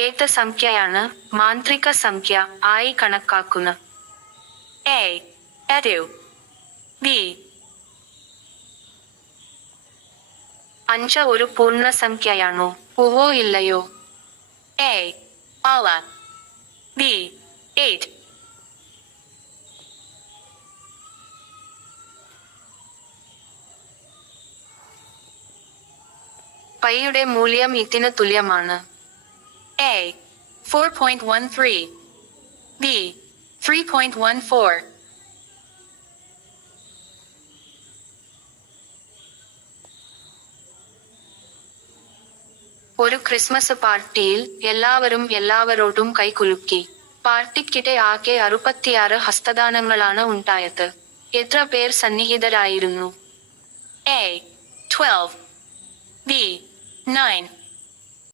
ഏത് സംഖ്യയാണ് മാന്ത്രിക സംഖ്യ ആയി കണക്കാക്കുന്നത്? എ 8, ബി 5 ഒരു പൂർണ്ണസംഖ്യയാണോ ഉവ്വോ ഇല്ലയോ? A 6, B 8. പൈയുടെ മൂല്യം ഇതിന് തുല്യമാണ്. A 4.13, B 3.14. ഒരു ക്രിസ്മസ് പാർട്ടിയിൽ എല്ലാവരും എല്ലാവരോടും കൈകുലുക്കി. പാർട്ടിക്കിടെ ആകെ 66 ഹസ്തദാനങ്ങളാണ് ഉണ്ടായത്. എത്ര പേർ സന്നിഹിതരായിരുന്നു? A 12, B 9,